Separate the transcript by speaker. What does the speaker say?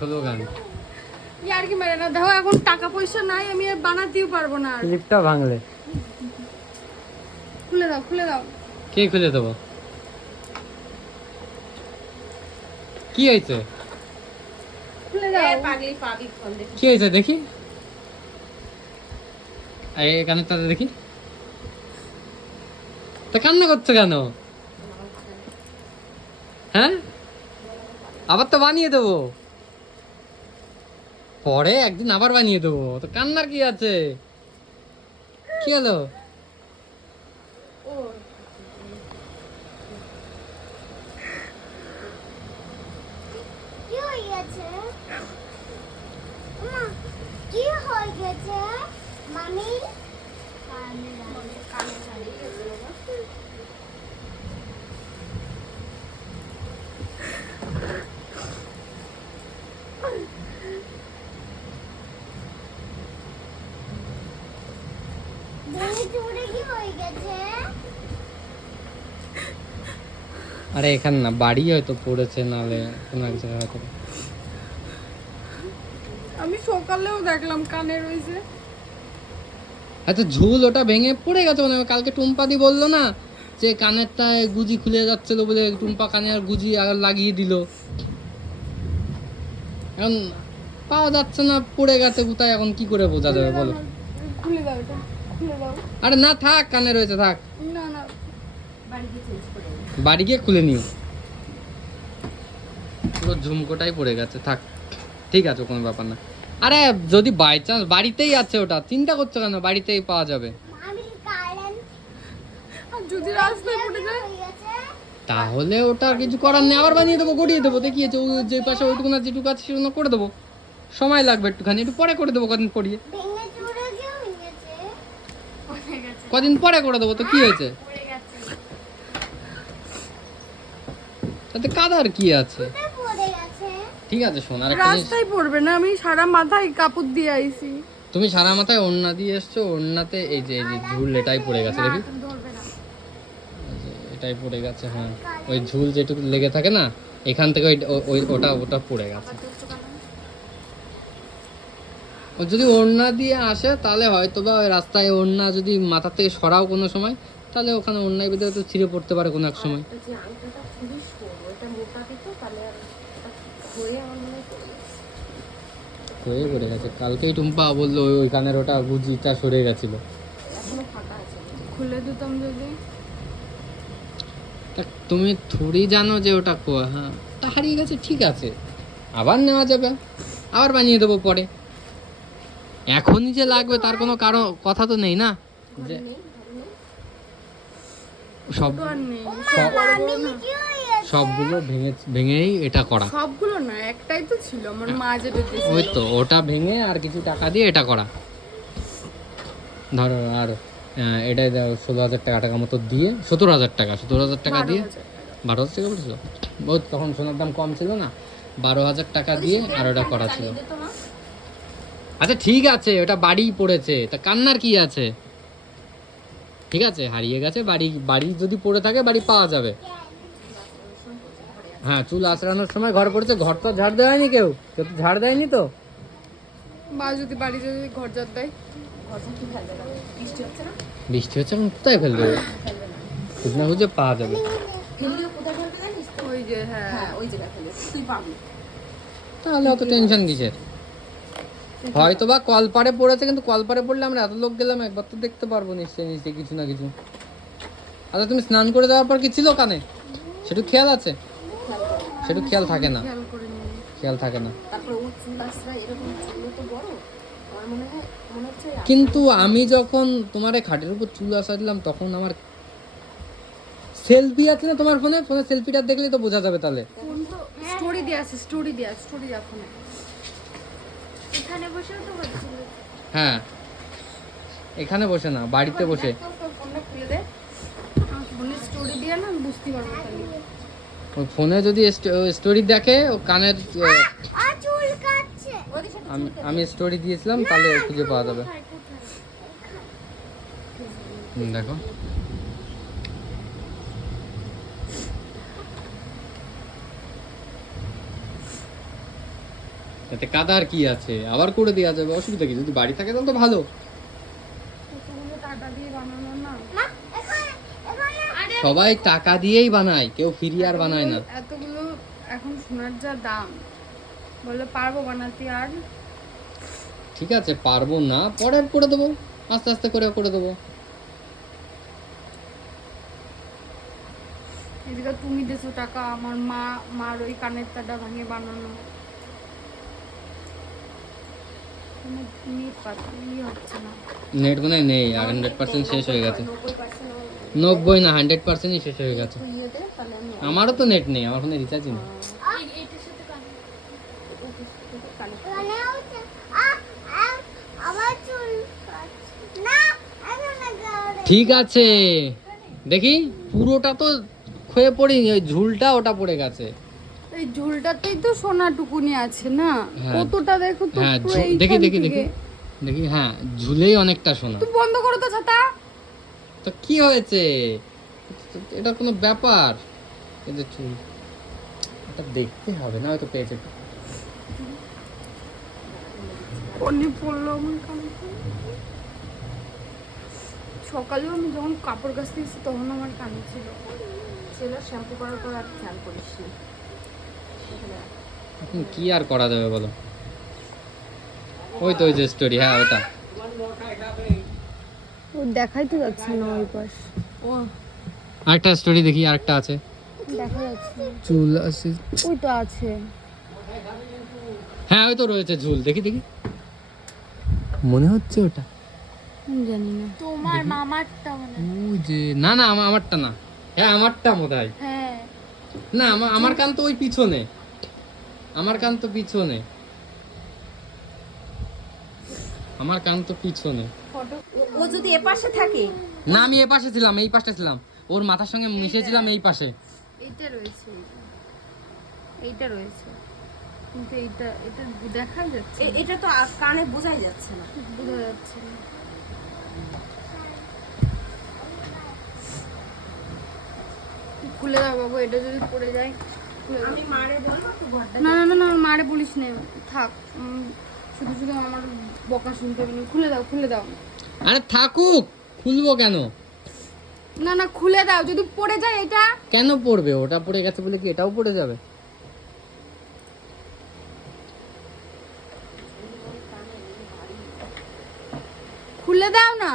Speaker 1: খোলো গান।
Speaker 2: আর কি মেরে না? দেখো এখন টাকা পয়সা নাই আমি আর বানাতেও পারব না আর।
Speaker 1: ক্লিপটা ভাঙলে।
Speaker 2: খুলে দাও খুলে দাও।
Speaker 1: কে খুলে দেবো? কি হয়েছে?
Speaker 2: খুলে দাও।
Speaker 3: পাগলি পাবি ফোন দেখে।
Speaker 1: কি হয়েছে দেখি। এই এখানে দেখি। তা কান্না করছ কেন? হ্যাঁ? আবার তো বানিয়ে দেবো। পরে একদিন আবার বানিয়ে দেবো। তো কান্নার কি আছে? কি হলো
Speaker 4: কি হয়ে গেছে মা কি হয়ে গেছে মামি ভেঙে চুড়ে কি হয়ে গেছে
Speaker 1: আরে এখানে না বাড়ি হয়তো পড়েছে নালে কোনো এক জায়গায় হয়তো।
Speaker 2: আমি সকালেও দেখলাম কানে রয়েছে
Speaker 1: হয়তো ঝুল ওটা ভেঙে পড়ে গেছে মানে কালকে টুম্পা টুম্পাদি বলল না যে কানেরটায় গুজি খুলে যাচ্ছিল বলে টুম্পা কানে আর গুজি আর লাগিয়ে দিল। এখন পাওয়া যাচ্ছে না পড়ে গেছে কোথায় এখন কি করে বোঝা যাবে বলো।
Speaker 2: খুলে দাও এটা। খুলে দাও
Speaker 1: আরে না থাক কানে রয়েছে থাক। বাড়ি গিয়ে খুলে নিও। পুরো ঝুমকোটাই পড়ে গেছে থাক। ঠিক আছে কোনো ব্যাপার না। আরে যদি বাই চান্স বাড়িতেই আছে ওটা চিন্তা করছ কেন? বাড়িতেই পাওয়া যাবে।
Speaker 4: মামি কারেন্ট
Speaker 2: আর যদি রাস্তায় পড়ে যায়?
Speaker 1: তাহলে ওটা কিছু করার নেই। আবার বানিয়ে দেবো গড়িয়ে দেবো। দেখি যে পাশে ওইটুকু না যেটুকু আছে সেটুকু করে দেবো। সময় লাগবে একটুখানি একটু পরে করে দেবো কদিন পরিয়ে
Speaker 4: ভেঙে চুড়ে কি হয়ে গেছে
Speaker 1: কদিন পরে করে দেবো তো কি হয়েছে? তাতে কাদার কি আছে? ঠিক আছে একটা জিনিস।
Speaker 2: রাস্তায় পড়বে না আমি সারা মাথায় কাপড় দিয়ে আইছি।
Speaker 1: তুমি সারা মাথায় ওড়না দিয়ে এসছো ওড়নাতে এই যে এই যে ঝুল এটাই পড়ে গেছে দেখি। এটাই পড়ে গেছে হ্যাঁ। ওই ঝুল যেটুকু লেগে থাকে না এখান থেকে ওই- ওটা ওটা পড়ে গেছে। যদি ওড়না দিয়ে আসে তাহলে হয়তো বা ওই রাস্তায় ওড়না যদি মাথা থেকে সরাও কোনো সময় তাহলে ওখানে ওড়নায় ভিতরে তো ছিঁড়ে পড়তে পারে কোনো এক সময়।
Speaker 3: হয়ে পড়ে গেছে।
Speaker 1: কালকেই টুম্পা বলল ওই কানের ওটা গুজিটা সরে গেছিল।
Speaker 3: এখনও ফাঁকা আছে।
Speaker 2: খুলে দিতাম যদি।
Speaker 1: তা তুমি থোড়ি জানো যে ওটা কো- হ্যাঁ তা হারিয়ে গেছে ঠিক আছে। আবার নেওয়া যাবে। আবার বানিয়ে দেবো পরে। এখনই যে লাগবে তার কোনো কারণ কথা তো নেই না? যে সব সবগুলো ভেঙে ভেঙেই এটা করা।
Speaker 2: সবগুলো না একটাই তো ছিল আমার মা যেটা
Speaker 1: ওই তো ওটা ভেঙে আর কিছু টাকা দিয়ে এটা করা। ধরো আর এটাই দাও ষোলো হাজার টাকা টাকা মতো দিয়ে সতেরো হাজার টাকা সতেরো হাজার টাকা দিয়ে বারো হাজার টাকা বহুত তখন সোনার দাম কম ছিল না বারো হাজার টাকা দিয়ে আর ওটা করা ছিল। আচ্ছা ঠিক আছে ওটা বাড়ি পড়েছে। তা কান্নার কি আছে? ঠিক আছে হারিয়ে গেছে বাড়ি বাড়ি যদি পড়ে থাকে বাড়ি পাওয়া যাবে। হ্যাঁ চুল আঁচড়ানোর সময় ঘর পড়েছে ঘর তো ঝাড় দেয়নি কেউ? কেউ তো ঝাড় দেয়নি তো?
Speaker 2: মা যদি বাড়ি যদি ঘর দেয়।
Speaker 3: বৃষ্টি হচ্ছে না
Speaker 1: এখন কোথায় ফেলবে? খুঁজনা খুঁজে পাওয়া যাবে।
Speaker 2: হ্যাঁ।
Speaker 3: হ্যাঁ
Speaker 1: তাহলে অত টেনশন কিসের? হয়তো বা কলপারে পড়েছে কিন্তু কলপারে পড়লে আমরা এত লোক গেলাম একবার তো দেখতে পারব নিশ্চয়ই নিশ্চয়ই কিছু না কিছু। আচ্ছা তুমি স্নান করে দেওয়ার পর কি ছিল কানে? সেটু খেয়াল আছে? সেটু খেয়াল থাকে না।
Speaker 2: খেয়াল করে নিয়ে
Speaker 1: খেয়াল থাকে না।
Speaker 3: মনে হয় মনে
Speaker 1: কিন্তু আমি যখন তোমার এই খাটের উপর চুল আসা দিলাম তখন আমার সেলফি আছে না তোমার ফোনে ফোনে সেলফিটা দেখলেই তো বোঝা যাবে তাহলে।
Speaker 2: ফোন তো স্টোরি দিয়ে আছে স্টোরি দিয়ে স্টোরি দেওয়া ফোনে
Speaker 4: এখানে বসেও তো
Speaker 1: হ্যাঁ। এখানে বসে না বাড়িতে বসে। ওই ফোনে যদি স্টোরি দেখে ও কানের আমি স্টোরি দিয়েছিলাম তাহলে খুঁজে পাওয়া যাবে। দেখো। এতে কাদার কি আছে? আবার করে দেওয়া যাবে অসুবিধা কি? যদি বাড়ি থাকে তাহলে তো ভালো। সবাই টাকা দিয়েই বানায় কেউ ফ্রি আর বানায় না।
Speaker 2: এতগুলো এখন সোনার যা দাম বলে পারব বানাতে আর?
Speaker 1: ঠিক আছে পারব না পরে করে দেবো আস্তে আস্তে করে করে দেবো।
Speaker 2: এদিকে তুমি দেছো টাকা আমার মা মার ওই কানের তাটা ভাঙে বানানো কোনো নেট
Speaker 1: মনে নেই হান্ড্রেড পার্সেন্ট শেষ হয়ে গেছে।
Speaker 3: নব্বই
Speaker 1: না হান্ড্রেড পার্সেন্টই শেষ হয়ে গেছে। আমারও তো নেট নেই আমার ফোনে রিচার্জই নেই।
Speaker 3: কানে
Speaker 4: এখানে হচ্ছে আ আ আমার চুল কাটছে। না এখানে গাড়ি
Speaker 1: ঠিক আছে। দেখি পুরোটা তো ক্ষয়ে পড়িনি ওই ঝুলটা ওটা পড়ে গেছে।
Speaker 2: এই ঝুলটাতেই তো সোনাটুকুনি আছে না?
Speaker 1: হ্যাঁ।
Speaker 2: কতটা দেখো তো
Speaker 1: হ্যাঁ দেখি দেখি দেখি। দেখি হ্যাঁ ঝুলেই অনেকটা শোনা
Speaker 2: তুমি বন্ধ করো তো ছাতা।
Speaker 1: তো কি হয়েছে? এটা কোনো ব্যাপার? যে চুল। এটা দেখতে হবে না হয়তো পেয়েছে।
Speaker 2: পড়ল সকালেও আমি যখন কাপড় কাচতে তখন আমার কানে ছিল।
Speaker 3: ছিল শ্যাম্পু করার পর আর খেয়াল করিস
Speaker 1: এখন কি আর করা যাবে বলো? ওই তো ওই যে স্টোরি হ্যাঁ ওটা
Speaker 2: ও দেখাই তো যাচ্ছে না ওই পাশ।
Speaker 3: ও।
Speaker 1: আরেকটা স্টোরি দেখি আরেকটা আছে।
Speaker 2: দেখা যাচ্ছে
Speaker 1: চুল আছে।
Speaker 2: ওই তো আছে।
Speaker 1: হ্যাঁ ওই তো রয়েছে ঝুল দেখি দেখি। মনে হচ্ছে ওটা।
Speaker 2: জানি না।
Speaker 4: তোমার মামারটা মানে
Speaker 1: ওই যে না না আমারটা না। হ্যাঁ আমারটা মনে হয়।
Speaker 2: হ্যাঁ
Speaker 1: না আমার আমার কান তো ওই পিছনে। আমার কান তো পিছনে। আমার কান তো পিছনে।
Speaker 3: ও- যদি এপাশে থাকে?
Speaker 1: না আমি এই পাশে ছিলাম এই পাশে ছিলাম। ওর মাথার সঙ্গে মিশেছিলাম এই পাশে।
Speaker 2: এইটা রয়েছে। এইটা রয়েছে। কিন্তু এইটা এটা দেখা যাচ্ছে
Speaker 3: এটা তো আর কানে বোঝাই যাচ্ছে না।
Speaker 2: বোঝা যাচ্ছে না। খুলে দাও বাবু এটা যদি পড়ে যায়। না না মারে বলিস না। থাক শুধু শুধু আমার বকা শুনতে হবে খুলে দাও খুলে দাও।
Speaker 1: আরে থাকুক খুলবো কেন?
Speaker 2: না না খুলে দাও যদি পড়ে যায় এটা।
Speaker 1: কেন পড়বে? ওটা পড়ে গেছে বলে কি এটাও পড়ে যাবে?
Speaker 2: খুলে দাও না।